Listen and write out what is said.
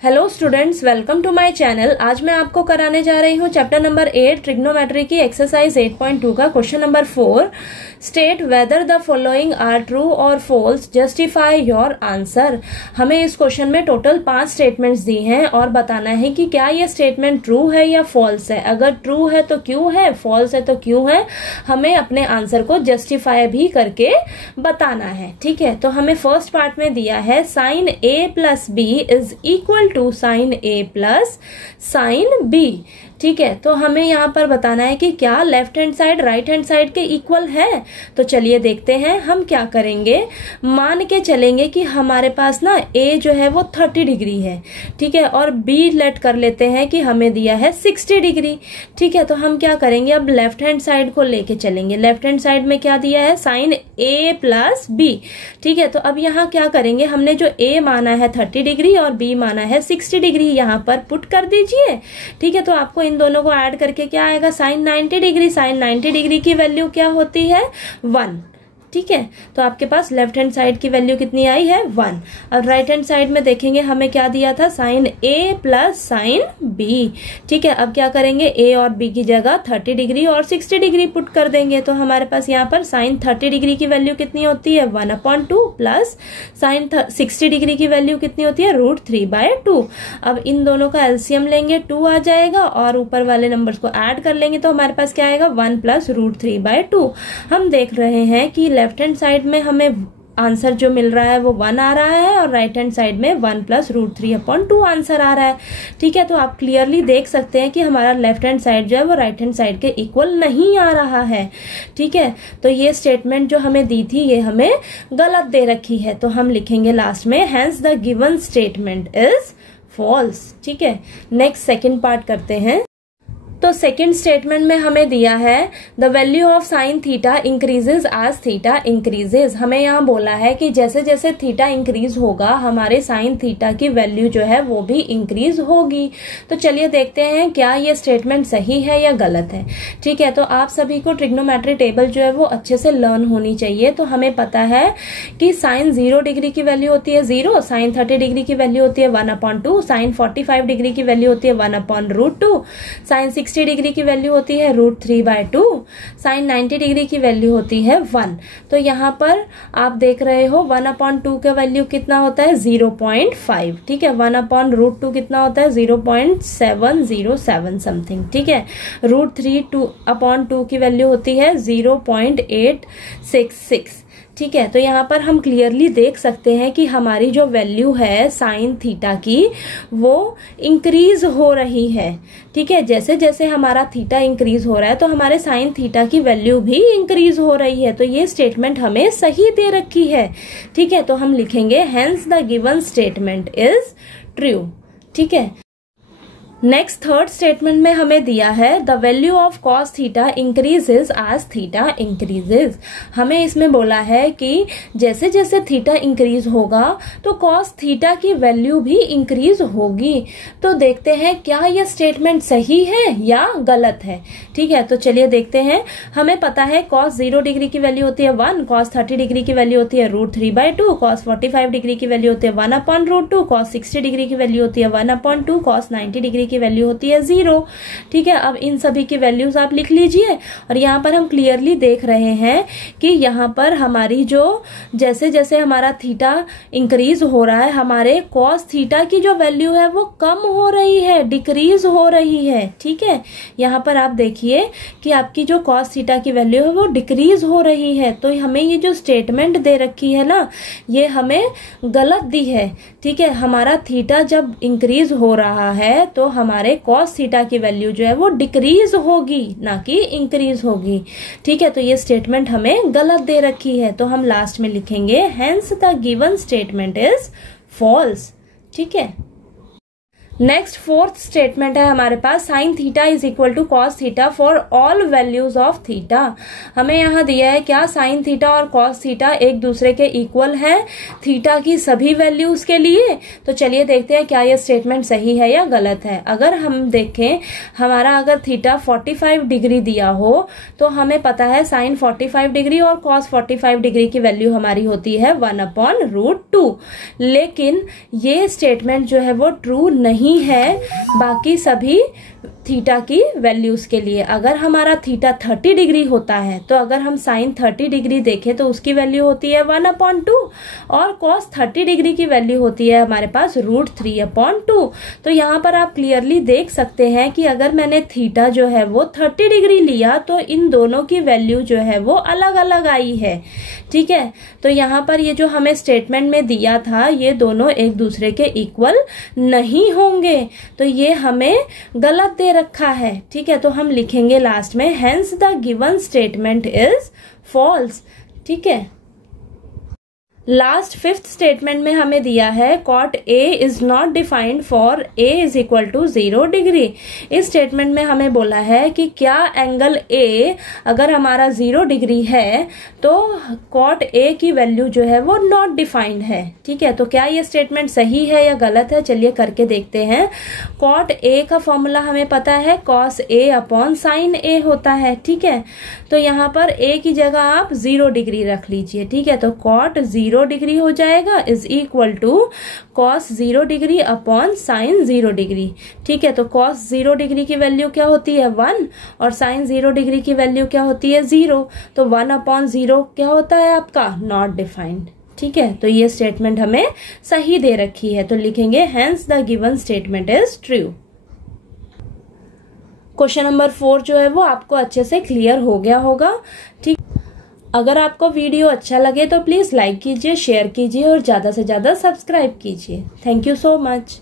Hello students, welcome to my channel. आज मैं आपको कराने जा रही हूँ चैप्टर नंबर 8 ट्रिग्नोमेट्री की एक्सरसाइज 8.2 का question number 4। State whether the following are true और फॉल्स, जस्टिफाई योर आंसर। हमें इस क्वेश्चन में टोटल 5 स्टेटमेंट्स दी हैं और बताना है कि क्या ये स्टेटमेंट ट्रू है या फॉल्स है। अगर ट्रू है तो क्यों है, फॉल्स है तो क्यों है। हमें अपने आंसर को जस्टिफाई भी करके बताना है। ठीक है, तो हमें फर्स्ट पार्ट में दिया है sine A plus B is equal to sine A plus sine B. ठीक है, तो हमें यहाँ पर बताना है कि क्या left hand side right hand side के इक्वल है। तो चलिए देखते हैं हम क्या करेंगे। मान के चलेंगे कि हमारे पास ना ए जो है वो 30 डिग्री है। ठीक है, और बी लेट कर लेते हैं कि हमें दिया है 60 डिग्री। ठीक है, तो हम क्या करेंगे, अब लेफ्ट हैंड साइड को लेके चलेंगे। लेफ्ट हैंड साइड में क्या दिया है, साइन ए प्लस बी। ठीक है, तो अब यहाँ क्या करेंगे, हमने जो ए माना है 30 डिग्री और बी माना है 60 डिग्री, यहाँ पर पुट कर दीजिए। ठीक है, तो आपको इन दोनों को ऐड करके क्या आएगा, साइन 90 डिग्री। साइन 90 डिग्री की वैल्यू क्या होती है, 1। ठीक है, तो आपके पास लेफ्ट हैंड साइड की वैल्यू कितनी आई है, 1। अब राइट हैंड साइड में देखेंगे हमें क्या दिया था, sign A plus sine B. ठीक है, अब क्या करेंगे, ए और बी की जगह 30 डिग्री और 60 डिग्री पुट कर देंगे। तो हमारे पास यहाँ पर साइन 30 डिग्री की वैल्यू कितनी होती है, 1/2 प्लस साइन 60 डिग्री की वैल्यू कितनी होती है, √3/2। अब इन दोनों का एलसीएम लेंगे, 2 आ जाएगा और ऊपर वाले नंबर्स को ऐड कर लेंगे तो हमारे पास क्या आएगा, 1 प्लस √3/2। हम देख रहे हैं कि लेफ्ट हैंड साइड में हमें आंसर जो मिल रहा है वो 1 आ रहा है और राइट हैंड साइड में 1 प्लस √3/2 आंसर आ रहा है। ठीक है, तो आप क्लियरली देख सकते हैं कि हमारा लेफ्ट हैंड साइड जो है वो राइट हैंड साइड के इक्वल नहीं आ रहा है। ठीक है, तो ये स्टेटमेंट जो हमें दी थी ये हमें गलत दे रखी है। तो हम लिखेंगे लास्ट में, hence the given statement is false. ठीक है, नेक्स्ट सेकेंड पार्ट करते हैं। तो सेकेंड स्टेटमेंट में हमें दिया है the value of sine theta increases as theta increases. हमें यहाँ बोला है कि जैसे जैसे थीटा इंक्रीज होगा हमारे साइन थीटा की वैल्यू जो है वो भी इंक्रीज होगी। तो चलिए देखते हैं क्या ये स्टेटमेंट सही है या गलत है। ठीक है, तो आप सभी को ट्रिग्नोमेट्री टेबल जो है वो अच्छे से लर्न होनी चाहिए। तो हमें पता है कि साइन 0 डिग्री की वैल्यू होती है 0, साइन 30 डिग्री की वैल्यू होती है 1/2, साइन 45 डिग्री की वैल्यू होती है 1/√2, साइन 60 डिग्री की वैल्यू होती है √3/2, साइन 90 डिग्री की वैल्यू होती है 1। तो यहाँ पर आप देख रहे हो 1/2 का वैल्यू कितना होता है, 0.5। ठीक है, 1/√2 कितना होता है, 0.707 समथिंग। ठीक है, √3/2 की वैल्यू होती है 0.866। ठीक है, तो यहाँ पर हम क्लियरली देख सकते हैं कि हमारी जो वैल्यू है साइन थीटा की वो इंक्रीज हो रही है। ठीक है, जैसे जैसे हमारा थीटा इंक्रीज हो रहा है तो हमारे साइन थीटा की वैल्यू भी इंक्रीज हो रही है। तो ये स्टेटमेंट हमें सही दे रखी है। ठीक है, तो हम लिखेंगे hence the given statement is true. ठीक है, नेक्स्ट थर्ड स्टेटमेंट में हमें दिया है the value of cos theta increases as theta increases. हमें इसमें बोला है कि जैसे जैसे थीटा इंक्रीज होगा तो कॉस थीटा की वैल्यू भी इंक्रीज होगी। तो देखते हैं क्या यह स्टेटमेंट सही है या गलत है। ठीक है, तो चलिए देखते हैं। हमें पता है कॉस 0 डिग्री की वैल्यू होती है 1, कॉस 30 डिग्री की वैल्यू होती है √3/2, कॉस 45 डिग्री की वैल्यू होती है 1/√2, कॉस 60 डिग्री की वैल्यू होती है 1/2, कॉस 90 डिग्री की वैल्यू होती है 0। ठीक है, अब इन सभी की वैल्यूज आप लिख लीजिए और यहाँ पर हम क्लियरली देख रहे हैं कि यहाँ पर हमारी जो जैसे जैसे हमारा थीटा इंक्रीज हो रहा है हमारे कॉस थीटा की जो वैल्यू है वो कम हो रही है, डिक्रीज हो रही है। ठीक है, यहाँ पर आप देखिए कि आपकी जो कॉस थीटा की वैल्यू है वो डिक्रीज हो रही है। तो हमें ये जो स्टेटमेंट दे रखी है ना ये हमें गलत दी है। ठीक है, हमारा थीटा जब इंक्रीज हो रहा है तो हमारे कॉस थीटा की वैल्यू जो है वो डिक्रीज होगी ना कि इंक्रीज होगी। ठीक है, तो ये स्टेटमेंट हमें गलत दे रखी है। तो हम लास्ट में लिखेंगे hence the given statement is false. ठीक है, नेक्स्ट फोर्थ स्टेटमेंट है हमारे पास, sine theta is equal to cos theta for all values of theta. हमें यहाँ दिया है क्या, साइन थीटा और कॉस थीटा एक दूसरे के इक्वल है थीटा की सभी वैल्यूज के लिए। तो चलिए देखते हैं क्या ये स्टेटमेंट सही है या गलत है। अगर हम देखें, हमारा अगर थीटा 45 डिग्री दिया हो तो हमें पता है साइन 45 डिग्री और कॉस 45 डिग्री की वैल्यू हमारी होती है 1/√2। लेकिन ये स्टेटमेंट जो है वो ट्रू नहीं है बाकी सभी थीटा की वैल्यूज के लिए। अगर हमारा थीटा 30 डिग्री होता है तो अगर हम साइन 30 डिग्री देखें तो उसकी वैल्यू होती है 1/2 और कॉस 30 डिग्री की वैल्यू होती है हमारे पास √3/2। तो यहाँ पर आप क्लियरली देख सकते हैं कि अगर मैंने थीटा जो है वो 30 डिग्री लिया तो इन दोनों की वैल्यू जो है वो अलग अलग आई है। ठीक है, तो यहाँ पर ये जो हमें स्टेटमेंट में दिया था ये दोनों एक दूसरे के इक्वल नहीं होंगे, तो ये हमें गलत दे रखा है। ठीक है, तो हम लिखेंगे लास्ट में hence the given statement is false. ठीक है, लास्ट फिफ्थ स्टेटमेंट में हमें दिया है cot A is not defined for A is equal to 0 degree. इस स्टेटमेंट में हमें बोला है कि क्या एंगल ए अगर हमारा 0 डिग्री है तो कॉट ए की वैल्यू जो है वो नॉट डिफाइंड है। ठीक है, तो क्या ये स्टेटमेंट सही है या गलत है, चलिए करके देखते हैं। कॉट ए का फॉर्मूला हमें पता है कॉस ए अपॉन साइन ए होता है। ठीक है, तो यहाँ पर ए की जगह आप 0 डिग्री रख लीजिए। ठीक है, तो कॉट 0 डिग्री हो जाएगा is equal to cos 0 degree upon sine 0 degree. ठीक है, तो कॉस 0 डिग्री की वैल्यू क्या होती है 1 और साइन 0 डिग्री की वैल्यू क्या होती है 0। तो 1/0 क्या होता है आपका नॉट डिफाइंड। ठीक है, तो ये स्टेटमेंट हमें सही दे रखी है, तो लिखेंगे hence the given statement is true. Question number 4 जो है वो आपको अच्छे से क्लियर हो गया होगा। ठीक, अगर आपको वीडियो अच्छा लगे तो प्लीज लाइक कीजिए, शेयर कीजिए और ज्यादा से ज्यादा सब्सक्राइब कीजिए। Thank you so much.